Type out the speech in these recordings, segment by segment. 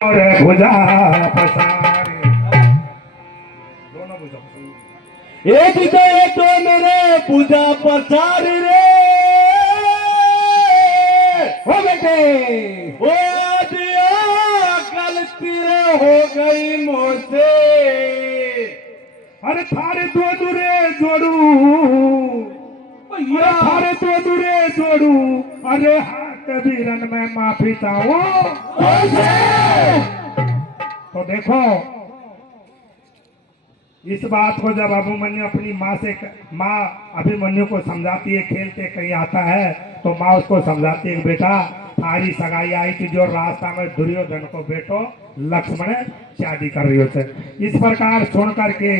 और भुजा पसारे दोनों भुजा एक गए तो मेरे पूजा प्रचार रे हो बेटे ओ दिया गलती रे हो गई मुझसे। अरे थारे तो दूरे जोड़ू भैया थारे तो दूरे जोड़ू अरे हाथ वीरन में माफी चाहूं। तो देखो इस बात को जब अभिमन्यु अपनी माँ अभिमन्यु को समझाती है, खेलते कहीं आता है तो माँ उसको समझाती है, बेटा थारी सगाई आई थी जो रास्ता में दुर्योधन को बेटो लक्ष्मण शादी कर रही होते। इस प्रकार सुन करके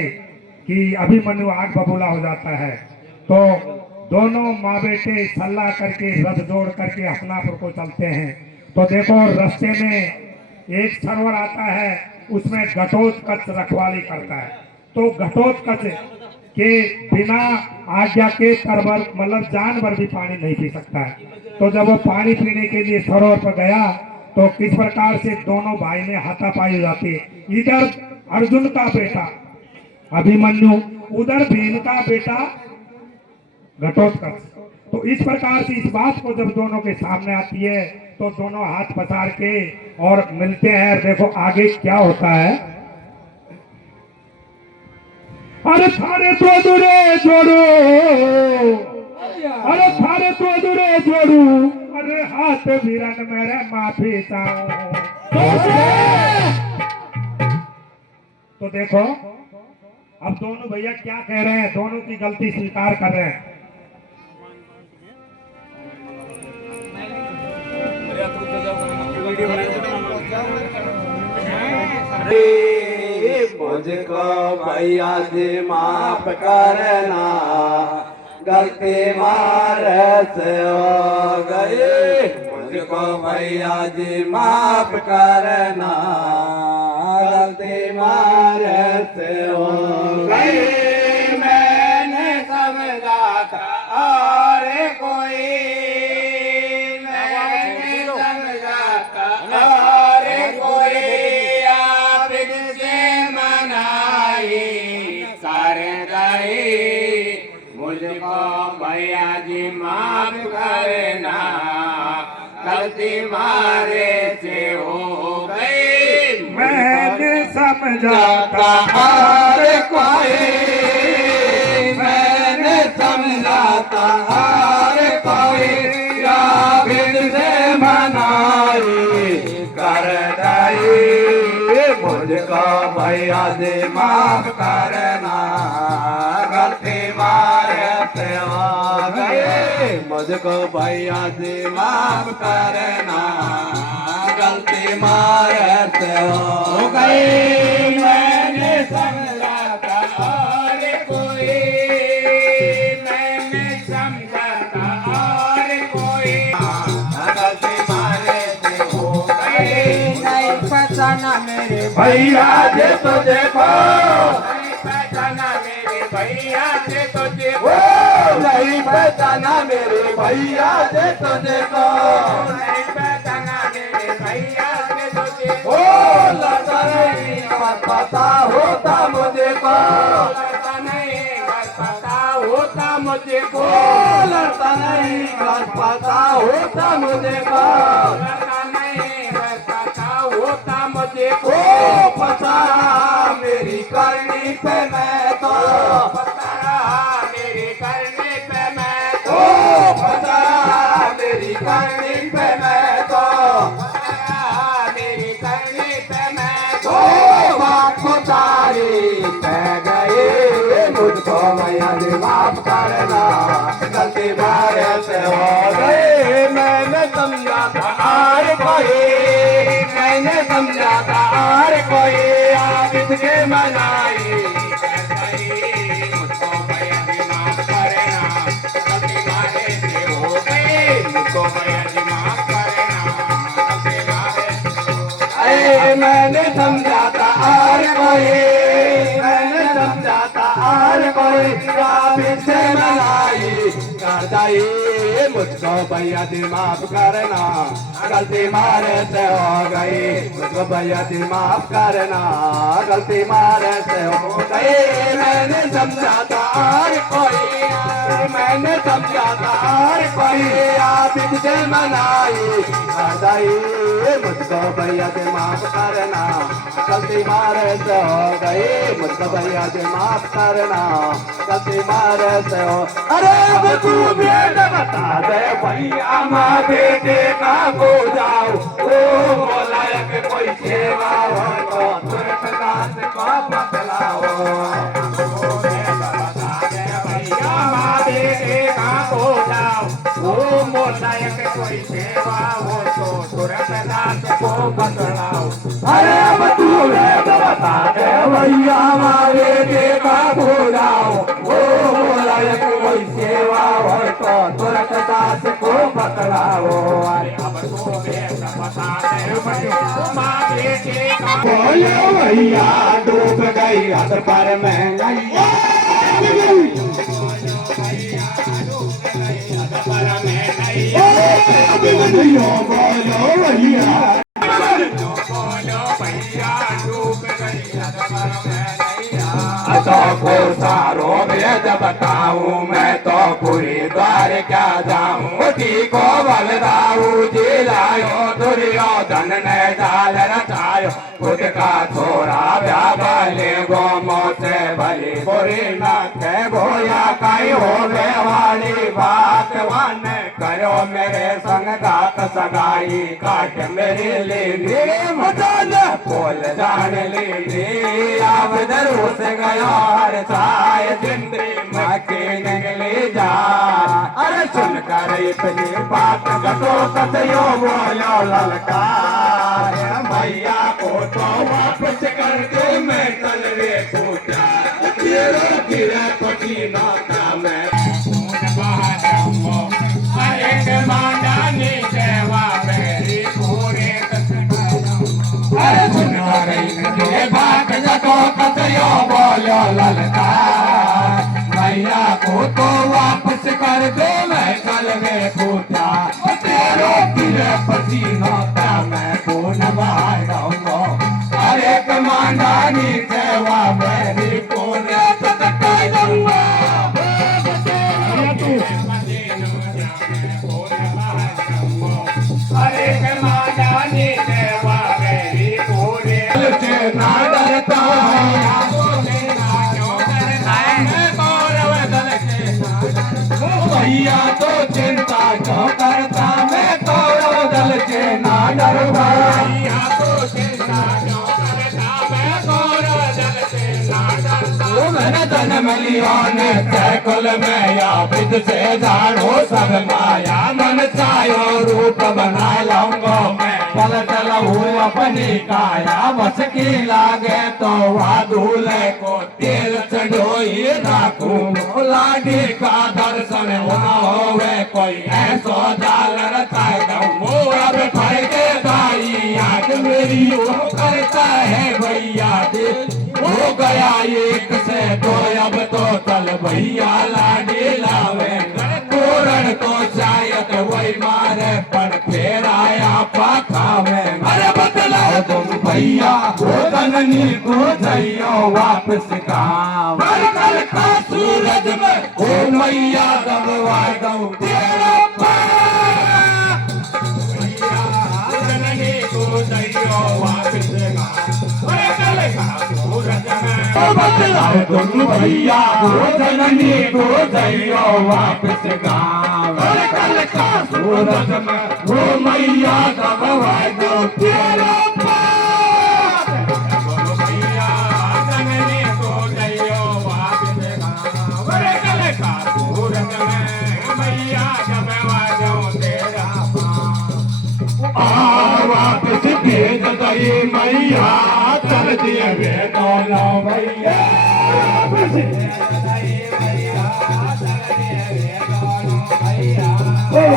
कि अभिमन्यु आग बबूला हो जाता है तो दोनों माँ बेटे सलाह करके रथ जोड़ करके हसनापुर को चलते हैं। तो देखो रास्ते में एक सरोवर आता है, उसमें घटोत्कच रखवाली करता है। तो घटोत्कच के बिना आज्ञा के तरवर मतलब जानवर भी पानी नहीं पी सकता है। तो जब वो पानी पीने के लिए सरोवर पर गया तो किस प्रकार से दोनों भाई में हाथापाई हो जाती है। इधर अर्जुन का बेटा अभिमन्यु, उधर भीम का बेटा घटोत्कच। तो इस प्रकार से इस बात को जब दोनों के सामने आती है तो दोनों हाथ पसार के और मिलते हैं। देखो आगे क्या होता है। अरे थारे तो दूरे जोड़ो अरे थारे तो दूरे जोड़ू अरे हाथ वीरन मेरे माफी चाहूं। तो देखो अब दोनों भैया क्या कह रहे हैं, दोनों की गलती स्वीकार कर रहे हैं। मुझको भैया जी माफ करना, गलती मारे से हो गई। मुझको भैया जी माफ करना, गलती मारे से हो गई। मैंने समझा था और कोई मुझको भैया जी माफ करना, गलती मारे से हो गई। मैंने समझा था और कोई, मैंने समझा था और कोई याद से मनाई कर दई। मुझको भैया जी माफ करना, गलती मारे से हो गई। मुझको भैया जी माफ करना, गलती मारे से हो गई। मैंने समझा था और कोई, मैंने समझा था और कोई गलती मारे से हो गई। नहीं पहचाना मेरे भैया जे तो देखो, नहीं पहचाना मेरे भैया जे तो देखो, नहीं पहचाना मेरे भैया जे तो देखो, नहीं पहचाना मेरे भैया जे तो देखो। लड़का नहीं पता होता मुझे को, लड़का नहीं पता होता मुझे को, लड़का नहीं पता होता मुझे को, लड़का नहीं पता होता मुझे को। पता मेरी करनी पे मैं तो, पता मेरी करनी पे मैं तो, पता मेरी करनी पे मैं तो, पता मेरी करनी पे मैं तो। बाप को तारी पे गई, मुझको मैया जी माफ करना, गलती मारे से हो गई। मैंने समझा था और कोई, मैंने समझा था और कोई आप इसके मनाई कर गई। मुझको भैया जी माफ करना, गलती मारे से हो गई। मुझको भैया जी माफ करना, गलती मारे से। मैंने समझा था और कोई, मैंने समझा था और कोई आप इससे मनाई कर गई। मुझको भैया जी माफ करना, गलती मारे से हो गई। मुझको भैया जी माफ करना, गलती मारे से हो गई। मैंने समझा था हर कोई, मैंने समझा था हर कोई आप से मनाई दाई। मुझको भैया जी माफ करना, गलती मारे से हो गई। मुझको भैया जी माफ करना, गलती मारे से हो। अरे अब तू बेटा बता दे भैया माँ बेटे का को जाओ। ओ लायक कोई सेवा हो तो तुरंत दास को बतलाओ। भैया माँ बेटे का को जाओ, ओ मोलायक कोई सेवा हो तो तुरंत दास को बतलाओ। अरे अब तू बता दे भैया माँ बेटे का को जाओ। ओ लायक कोई सेवा हो तो तुरंत दास को बतलाओ। अरे अब तो बता दे भैया माँ बेटे का। बोलो भैया डूब गई हद पर महंगाई। बोलो भैया तो को सारो वेद बताऊं मैं तो पूरी द्वार क्या जाऊं। को बलदाऊ जिलायो दुर्योधन ने जाल रचायो। खुद का छोरा व्यापाले गोमो से भली बुरी न के गोया कई हो वाली बात वन करो मेरे संग गात सगाई। काट मेरी लीली मजाल बोल जान लीली अब दरू से गया हर साय जिंदरी मकी निकली जा। अरे सुन कर इतनी बात गटो कतयो बोलो ललकार। भैया को तो वापस कर दे मैं कल रे पूजा। तेरा गिरा पटी ना क्या मैं अरे सुन रही बात गटो कतयो बोलो ललकार। भैया को तो वापस कर दो मैं कल में पूछा। तेरो गिरे पसीना था मैं खून बहा जाऊंगा। अरे कमांडानी सेवा मेरी पूरे सटकाई दूंगा। अरे कमांडानी सेवा मेरी पूरे से ना डरता भैया तो चिंता क्यों करता मैं कौरव दल से ना डरता। भैया तो चिंता क्यों करता मैं कौरव दल से ना डरता। मैंने जन्म लिया ने कुल में या विद से झाड़ो सब माया। मन चायो रूप बना लाऊंगा मैं चल चल हूँ अपनी काया। बस की लागे तो वहाँ दूल्हे को तेल चढ़ोई राखूं। लाडी का दर्शन होना होवे कोई ऐसो जाल रचाए दूँ। अब भाई के दाई याद मेरी वो करता है भैया दे। हो गया एक से दो अब तो चल भैया लाडी लावे। पूरण तो शायद वही मारे पर फिर आया पाखावे। अरे बतलाओ तुम भैया वो जननी को जाइयो वापस गाँव। कल का सूरज में ओ मैया दबवा दऊं तेरा जननी को जाइयो वापस बतलाओ तुम भैया वो जननी को जाइयो वापस गाँव। कल का सूरज में वो मैया दबवा दो तेरा भैया जननी को जाइयो वापस कल का सूरज में मैया दबवा दो तेरा वापस भेज दई मैया चल दिए वे दोनों भैया। भैया